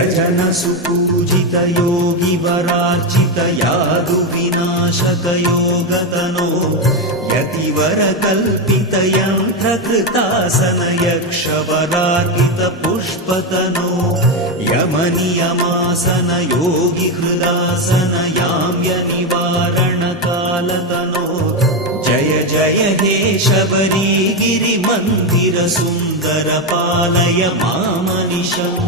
यजन सुपूजित योगी वरार्चित यादु विनाशक योगतनो यतिवर कल्पित यंत्र कृतासन यक्ष वरार्पित पुष्पतनो यमनियमासन योगी हृदासन याम्य निवारण कालतनो जय जय हे शबरी गिरि मंदिर सुंदर पालय मामनिशम्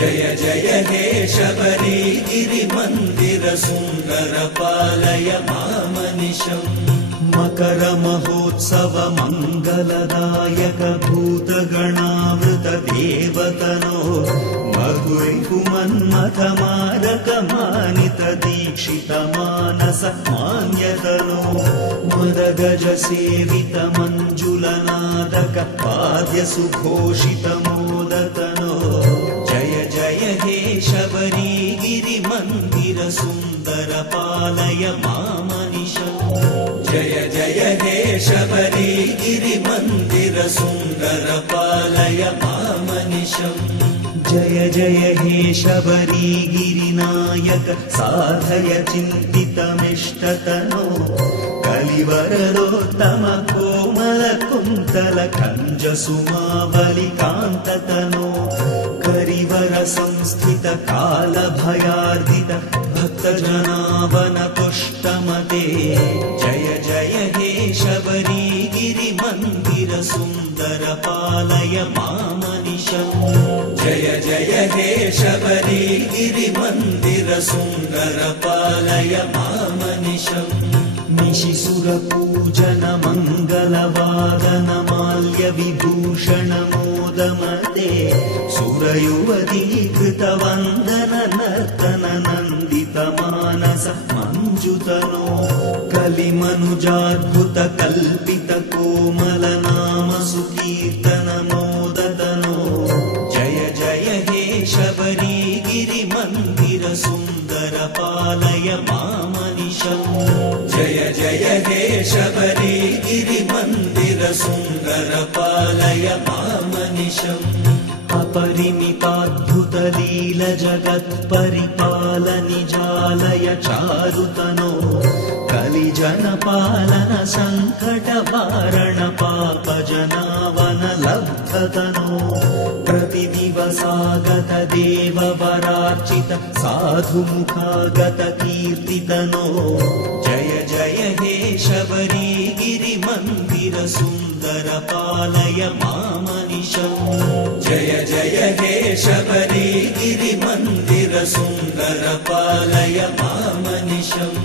जय जय हे शबरी गिरि मंदिर सुंदर पालय मामनिशम् मकर महोत्सव मंगलदायक भूतगणामृत देवतनो मधुरिपुमन्मथ मारक मानित दीक्षित मानस मान्यतनो मदगज सेवित मंजुलनादक पाद्य सुघोषित मोदतनो जय जय हे शबरी गिरि मंदिर सुंदर पालय मामनिशम् जय जय हे शबरी गिरि मंदिर सुंदर पालय मामनिशम् जय जय हे शबरी गिरिनायक साधय चिन्तितमिष्टतनो कलिवरदोत्तम कोमल कुन्तल कंज सुमावलिकान्ततनो करिवर संस्थित काल भयार्दित भक्त जनावन पुष्टमते जय जय हे शबरी गिरि मंदिर सुंदर पालय मामनिशम् जय जय हे शबरी गिरि मंदिर सुंदर पालय मामनिशम् निशिसुर पूजन मंगल वादन माल्य विभूषण मोदमते सुरयुवती कृत वंदन नर्तन नंदित मानस मंजुतनो कलिमनुजाद्भुत कल्पित कोमल नाम सुकीर्तन मोदतनो जय जय हे शबरी गिरि मंदिर सुंदर पालय मामनिशम् जय जय हे शबरी गिरि मंदिर सुंदर पालय मामनिशम् अपरिमिताद्भुत लील जगत् परिपाल निजालय चारुतनो कलिजन पालन संकट वारण पाप जनावन लब्धतनो प्रतिदिवसागत देव वरार्चित साधु मुखागत कीर्तितनो जय जय हे शबरी गिरि मंदिर सुंदर पालय मामनिशम् जय जय हे शबरी गिरि मंदिर सुंदर पालय मामनिशम्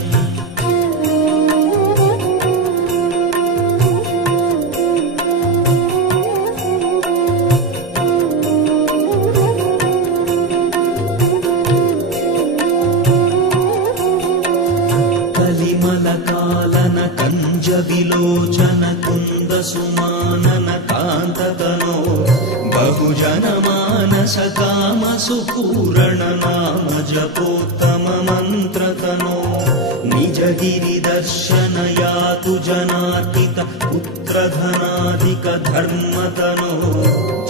कलिमलकालन कंज विलोचन कुंद सुमानन कांततनो बहुजन मानस काम सुपूर्ण नाम जपोत्तम मंत्रतनो निज गिरि दर्शन यातु जनार्पित पुत्र धनाधिक धर्मतनो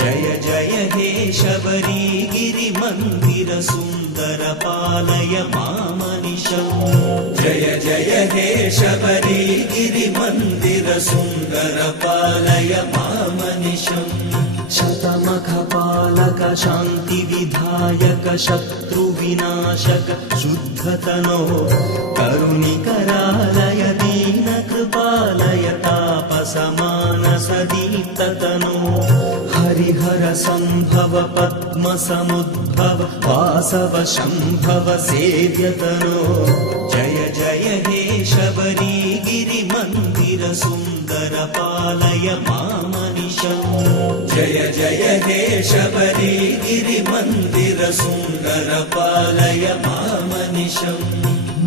जय जय हे शबरी गिरि मंदिर सुंदर पालय मामनिशम् जय जय हे शबरी गिरि मंदिर सुंदर पालय मामनिशम् शतमख पालक शांति विधायक शत्रु विनाशक शुद्धतनो करुणिकरालय दीन कृपालय तापस मानस दीप्ततनो हरिहर संभव पद्म समुद्भव वासव शंभव सेव्यतनो जय जय हे शबरी गिरि मंदिर सुंदर पालय मामनिशम् जय जय हे शबरी गिरि मंदिर सुंदर पालय मामनिशम्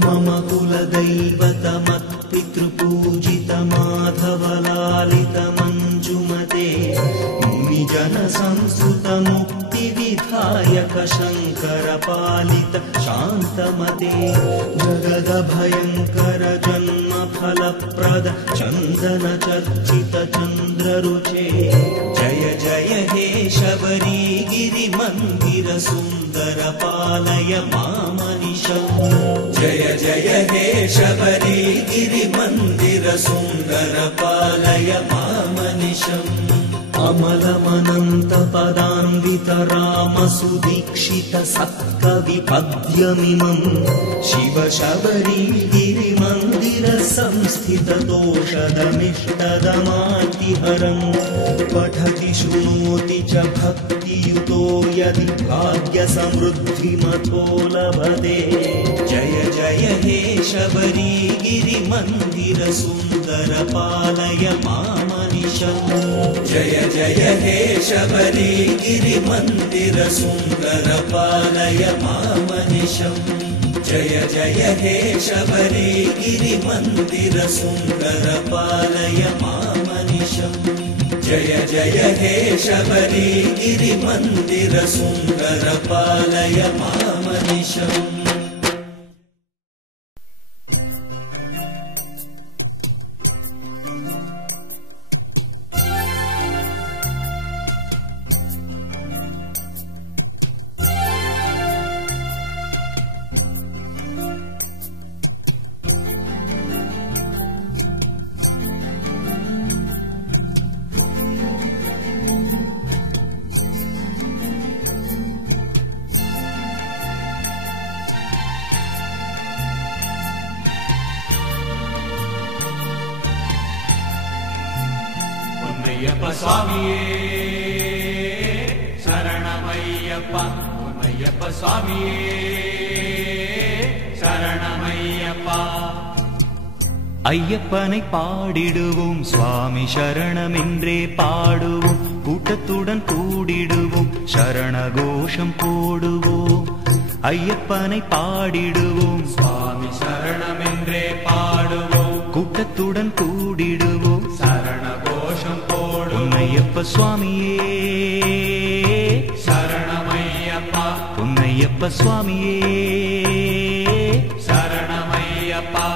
मम कुल दैवत मत्पितृपूजित माधव लालित मंजुमते मुनिजन संस्तुत मुक्ति विधायक शंकर पालित शांतमते जगद भयंकर जन्म फलप्रद चन्दन चर्चित चन्द्ररुचे जय जय हे शबरीगिरि मन्दिर सुन्दर पालय मामनिशम् जय जय हे शबरीगिरि मन्दिर सुन्दर पालय मामनिशम् अमलमनन्तपदान्वित रामसुदीक्षित सत्कविपद्यमिमम् शिव शबरीगिरिमन्दिर संस्थित दोषदमिष्टदमातिहरम् पठति शृणोति च भक्तियुतो यदि भाग्यसमृद्धिमतो लभते जय जय हे शबरीगिरिमन्दिर सुन्दर पालय मामनिशम् जय जय हे शबरीगिरिमन्दिर सुन्दर पालय मामनिशम् जय जय हे शबरीगिरिमन्दिर सुन्दर पालय मामनिशम् जय जय हे शबरीगिरिमन्दिर सुन्दर पालय मामनिशम् பொன்னையப்ப சுவாமியே சரணமையப்பா பொன்னையப்ப சுவாமியே சரணமையப்பா ஐயப்பனை பாடிடுவோம் சுவாமி சரணமென்றே பாடுவோம் கூட்டத்துடன் கூடிடுவோம் சரண கோஷம் போடுவோம் ஐயப்பனை பாடிடுவோம் சுவாமி சரணமென்றே பாடுவோம் கூட்டத்துடன் கூடிடுவோம் சரண கோஷம் போடுவோம் பொன்னையப்ப சுவாமியே சரணமையப்பா பொன்னையப்ப சுவாமியே சரணமையப்பா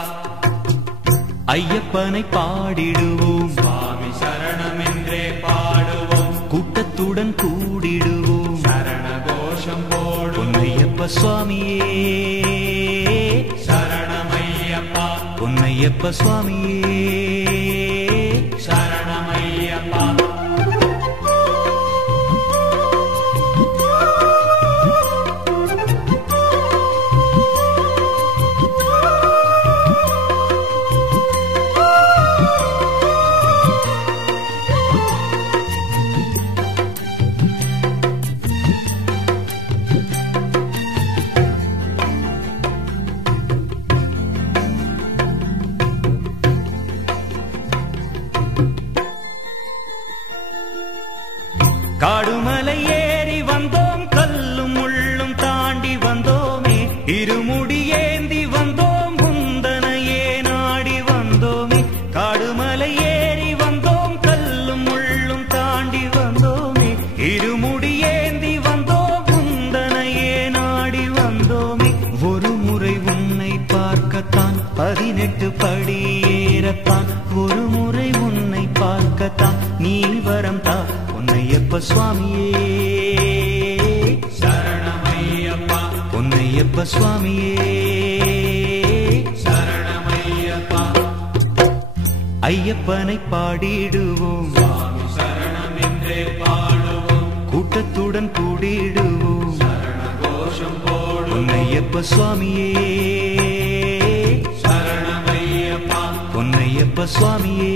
ஐயப்பனை பாடிடுவோம் சுவாமி சரணமென்றே பாடுவோம் கூட்டத்துடன் கூடிடுவோம் சரண கோஷம் போடுவோம் பொன்னையப்ப சுவாமியே சரணமையப்பா பொன்னையப்ப சுவாமியே சரணமையப்பா காடுமலை ஏறி வந்தோம் கல்லும் முள்ளும் தாண்டி வந்தோமே இருமுடி ஏந்தி வந்தோம் குந்தனையே நாடி வந்தோமே காடுமலை ஏறி வந்தோம் கல்லும் முள்ளும் தாண்டி வந்தோமே இருமுடி ஏந்தி வந்தோம் குந்தனையே நாடி வந்தோமே ஒரு முறை உன்னை பார்க்கத்தான் 18 படி ஏறத்தான் ஒரு முறை உன்னை பார்க்கத்தான் நீ வரம் தா பொன்னையப்ப சுவாமியே சரணமையப்பா பொன்னையப்ப சுவாமியே சரணமையப்பா ஐயப்பனை பாடிடுவோம் சுவாமி சரணமென்றே பாடுவோம் கூட்டத்துடன் கூடிடுவோம் சரண கோஷம் போடுவோம் பொன்னையப்ப சுவாமியே சரணமையப்பா பொன்னையப்ப சுவாமியே